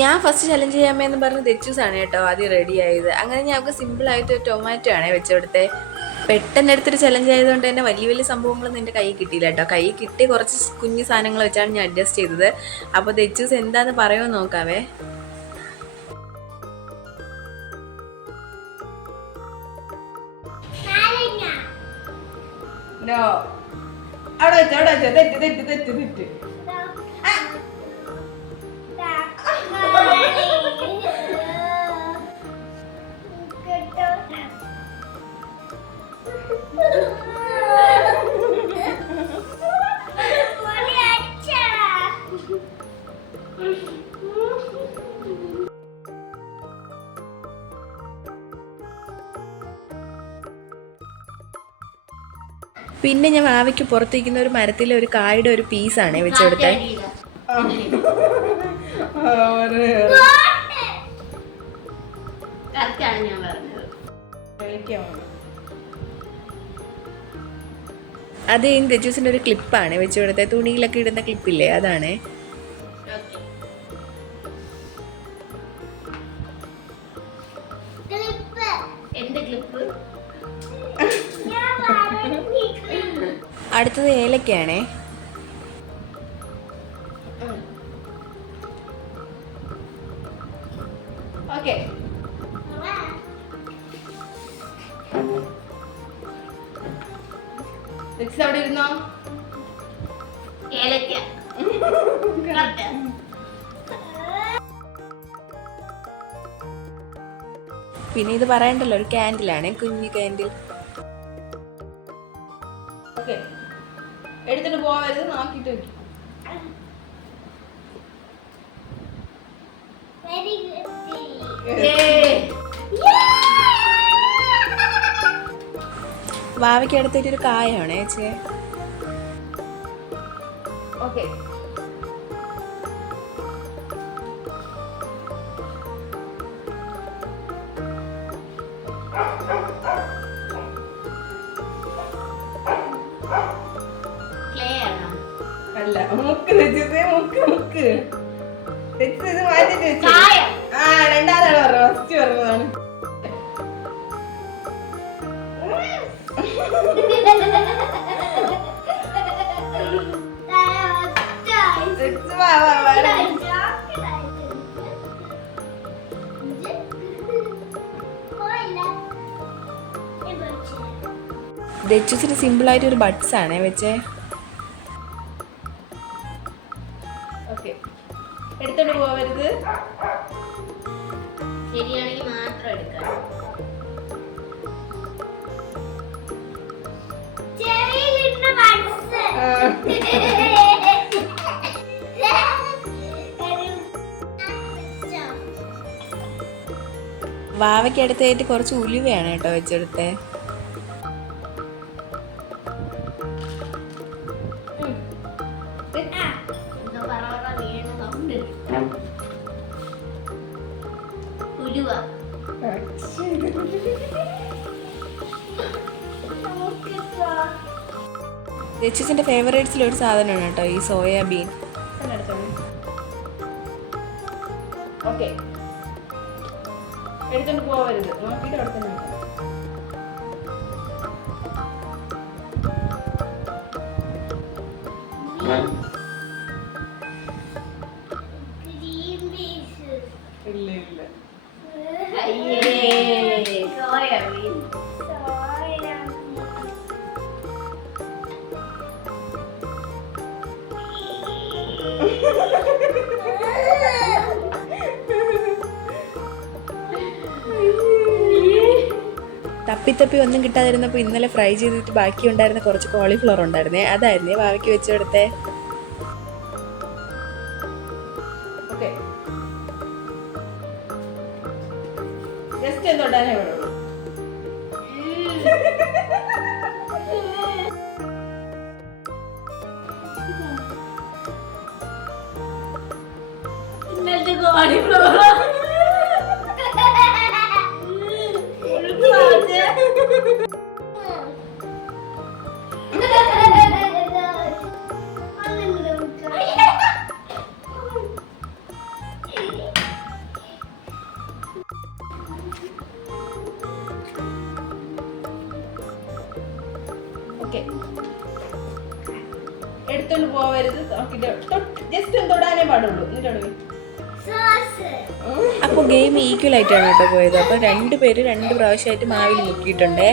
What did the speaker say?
ഞാൻ first challenge ചെയ്യാമെന്ന് പറഞ്ഞ് തെച്ചൂസാണ് കേട്ടോ ആദ്യം റെഡി ആയത്. അങ്ങനെ ഞങ്ങൾക്ക് സിമ്പിളായിട്ട് ടൊമാറ്റോ ആണേ വെച്ചെടുത്തേ. പെട്ടെന്ന് എടുത്തൊരു ചലഞ്ച് ആയതുകൊണ്ട് തന്നെ വലിയ വലിയ സംഭവങ്ങളൊന്നും എൻ്റെ കയ്യിൽ കിട്ടിയില്ല കേട്ടോ. കയ്യിൽ കിട്ടിയ കുറച്ച് കുഞ്ഞു സാധനങ്ങൾ വെച്ചാണ് ഞാൻ അഡ്ജസ്റ്റ് ചെയ്തത്. അപ്പോൾ തെച്ചൂസ് എന്താന്ന് പറയുമോ നോക്കാവേ. അവിടെ വെച്ചോ തെറ്റ് തെറ്റ് തെറ്റ് തെറ്റ്. പിന്നെ ഞാൻ വാവയ്ക്ക് പുറത്തിരിക്കുന്ന ഒരു മരത്തിലെ ഒരു കായുടെ ഒരു പീസാണ് വെച്ചെടുത്തത്. അത് ഈ തെച്ചൂസിന്റെ ഒരു ക്ലിപ്പാണ് വെച്ചുകൊടുത്തത്. തുണിയിലൊക്കെ ഇടുന്ന ക്ലിപ്പില്ലേ, അതാണ്. അടുത്തത് ഏലക്കയാണേ. ഓക്കെ, അവിടെ ഇരുന്നോ. ഏലക്ക പിന്നെ ഇത് പറയണ്ടല്ലോ, ഒരു ക്യാൻഡിലാണ്, കുഞ്ഞു ക്യാൻഡിൽ. ഓക്കെ, എടുത്തിട്ട് പോവരുത്, നോക്കിട്ട് വെക്കും. വാവയ്ക്ക് അടുത്തിട്ടൊരു കായാണ് ചേച്ചി. ഓക്കെ, അല്ല മുക്ക് വെച്ചത്, മുക്ക് മുക്ക് വെച്ചത് മാറ്റിട്ട് വെച്ചു. ആ, രണ്ടാമതാണ് പറഞ്ഞത്, ഫസ്റ്റ് പറഞ്ഞതാണ്. ദച്ചൂസിന് സിമ്പിളായിട്ട് ഒരു ബഡ്സ് ആണ് വെച്ചേ. ഓക്കെ, എടുത്തോണ്ട് പോവരുത്. ശരിയാണെങ്കിൽ മാത്രം എടുക്കാം. വാവയ്ക്ക് അടുത്തായിട്ട് കുറച്ച് ഉലുവയാണ് കേട്ടോ വെച്ചെടുത്തേ. ദച്ചൂസിന്റെ ഫേവറേറ്റ്സിലൊരു സാധനമാണ് കേട്ടോ ഈ സോയാബീൻ. ഓക്കെ, എടുത്തോണ്ട് പോവരുത്, നോക്കിയിട്ട് അവിടെ തന്നെ. ഇല്ല ഇല്ല, സോയാബീൻ. തപ്പിത്തപ്പി ഒന്നും കിട്ടാതിരുന്നപ്പോൾ ഇന്നലെ ഫ്രൈ ചെയ്തിട്ട് ബാക്കി ഉണ്ടായിരുന്ന കുറച്ച് കോളിഫ്ലവർ ഉണ്ടായിരുന്നേ, അതായിരുന്നേ വാവയ്ക്ക് വെച്ചെടുത്തേ. Okay, just എന്തുണ്ടാനേ വേണുള്ളൂ. ഇന്നലത്തെ കോളിഫ്ലവർ ഓക്കെ. എടുത്തോണ്ട് പോവരുത്, ജസ്റ്റ് ഒന്ന് തൊടാനേ പാടുള്ളൂ. അപ്പോൾ ഗെയിം ഈക്വൽ ആയിട്ടാണ് കേട്ടോ പോയത്. അപ്പോൾ 2 പേര് 2 പ്രാവശ്യമായിട്ട് മാവിൽ മുക്കിയിട്ടുണ്ടേ.